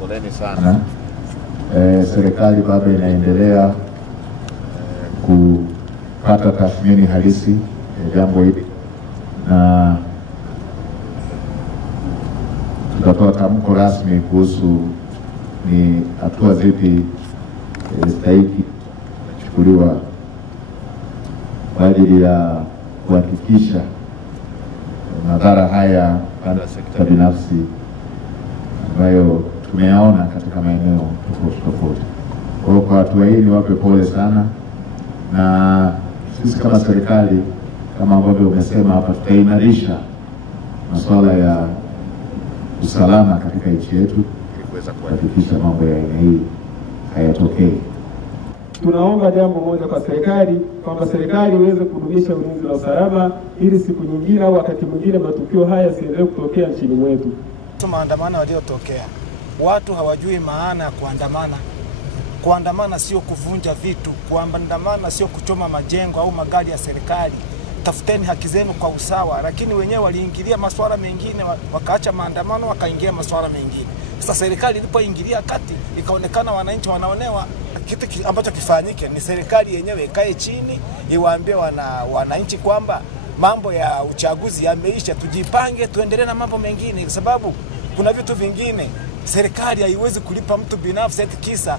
Poleni sana. Serikali bado inaendelea kupata tathmini halisi ya jambo hili na tutatoa tamko rasmi kuhusu ni hatua zipi stahiki kuchukuliwa kwa ajili ya kuhakikisha madhara haya kwa sekta binafsi ambayo tumeyaona katika maeneo tofauti. Kwa hatua hii niwape pole sana, na sisi kama serikali kama ambavyo umesema hapa, tutaimarisha masuala ya usalama katika nchi yetu ili kuweza kuhakikisha mambo ya aina hii hayatokei. Tunaomba jambo moja kwa serikali, kwamba serikali iweze kudumisha ulinzi na usalama ili siku nyingine au wakati mwingine matukio haya yasiendelee kutokea nchini mwetu. Maandamano yaliyotokea, watu hawajui maana ya kuandamana. Kuandamana sio kuvunja vitu, kuandamana sio kuchoma majengo au magari ya serikali. Tafuteni haki zenu kwa usawa, lakini wenyewe waliingilia masuala mengine, wakaacha maandamano wakaingia masuala mengine. Sasa serikali ilipoingilia kati, ikaonekana wananchi wanaonewa. Kitu ambacho kifanyike ni serikali yenyewe ikae chini, iwaambie wananchi kwamba mambo ya uchaguzi yameisha, tujipange tuendelee na mambo mengine, kwa sababu kuna vitu vingine serikali haiwezi kulipa mtu binafsi eti kisa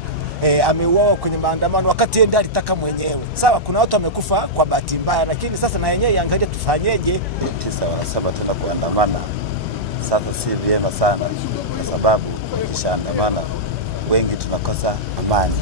ameuawa kwenye maandamano wakati yeye ndiye alitaka mwenyewe. Sawa, kuna watu wamekufa kwa bahati mbaya, lakini sasa na yenyewe iangalie tufanyeje. Tisa wanasema tena kuandamana. Sasa si vyema sana kwa sababu kisha andamana wengi tunakosa amani.